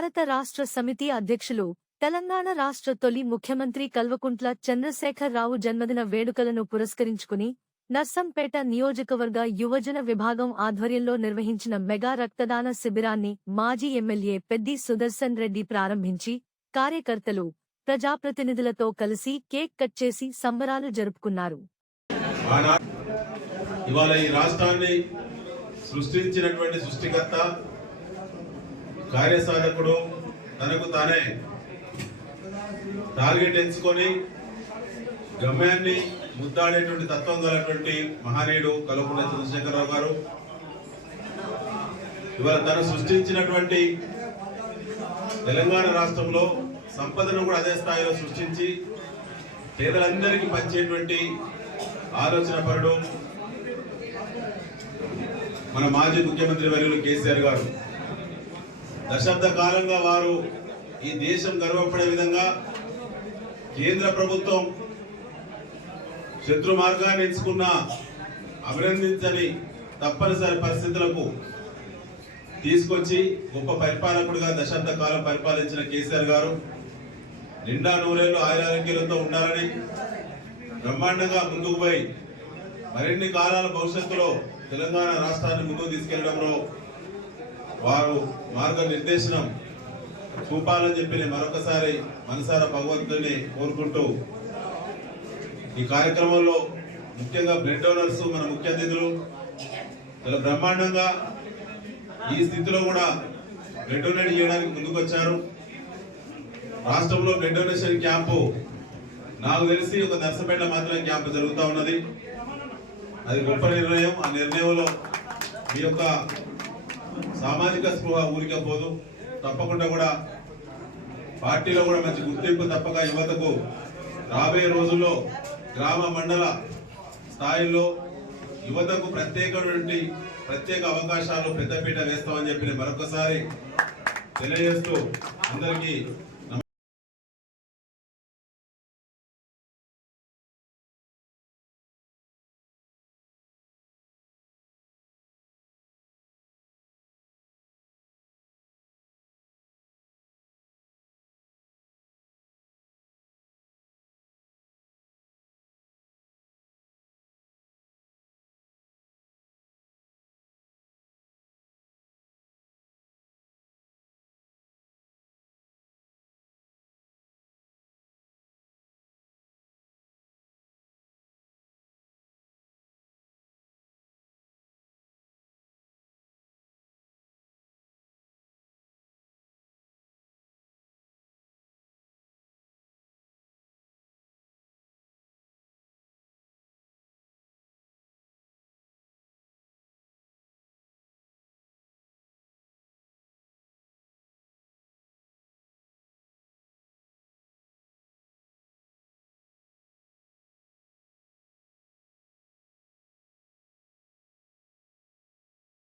భారత రాష్ట్ర సమితి అధ్యక్షులు, తెలంగాణ రాష్ట్ర తొలి ముఖ్యమంత్రి కల్వకుంట్ల చంద్రశేఖరరావు జన్మదిన వేడుకలను పురస్కరించుకుని నర్సంపేట నియోజకవర్గ యువజన విభాగం ఆధ్వర్యంలో నిర్వహించిన మెగా రక్తదాన శిబిరాన్ని మాజీ ఎమ్మెల్యే పెద్ది సుదర్శన్ రెడ్డి ప్రారంభించి కార్యకర్తలు, ప్రజాప్రతినిధులతో కలిసి కేక్ కట్ చేసి సంబరాలు జరుపుకున్నారు. ఇవాళ ఈ రాష్ట్రాన్ని సృష్టించినటువంటి సృష్టికర్త, కార్యసాధకుడు, తనకు తానే టార్గెట్ ఎంచుకొని గమ్యాన్ని ముద్దాడేటువంటి తత్వం గలటువంటి మహనీయుడు కల్వకుంట్ల చంద్రశేఖరరావు గారు ఇవాళ తను సృష్టించినటువంటి తెలంగాణ రాష్ట్రంలో సంపదను కూడా అదే స్థాయిలో సృష్టించి పేదలందరికీ పంచేటువంటి ఆలోచన పరుడు మన మాజీ ముఖ్యమంత్రి వర్యులు కేసీఆర్ గారు. దశాబ్ద కాలంగా వారు ఈ దేశం గర్వపడే విధంగా కేంద్ర ప్రభుత్వం శత్రు మార్గాన్ని ఎంచుకున్న అభినందించని తప్పనిసరి పరిస్థితులకు తీసుకొచ్చి గొప్ప పరిపాలకుడిగా దశాబ్ద కాలం పరిపాలించిన కేసీఆర్ గారు నిండా నూరేళ్లు ఆయురారోగ్యాలతో ఉండాలని బ్రహ్మాండంగా ముందుకు పోయి మరిన్ని కాలాల భవిష్యత్తులో తెలంగాణ రాష్ట్రాన్ని ముందుకు తీసుకెళ్లడంలో వారు మార్గనిర్దేశనం చూపాలని చెప్పి మరొకసారి మనసారా భగవంతుని కోరుకుంటూ ఈ కార్యక్రమంలో ముఖ్యంగా బ్లడ్ డోనర్స్ మన ముఖ్య అతిథులు చాలా బ్రహ్మాండంగా ఈ స్థితిలో కూడా బ్లడ్ డొనేట్ చేయడానికి ముందుకు వచ్చారు. రాష్ట్రంలో బ్లడ్ డొనేషన్ క్యాంపు నాకు తెలిసి ఒక నర్సంపేట మాత్రమే క్యాంపు జరుగుతూ ఉన్నది. అది గొప్ప నిర్ణయం. ఆ నిర్ణయంలో మీ యొక్క సామాజిక స్పృహ ఊరికే పోదు. తప్పకుండా కూడా పార్టీలో కూడా మంచి గుర్తింపు తప్పక యువతకు రాబోయే రోజుల్లో గ్రామ మండల స్థాయిలో యువతకు ప్రత్యేక అవకాశాలు పెద్దపీట వేస్తామని చెప్పి మరొకసారి తెలియజేస్తూ అందరికీ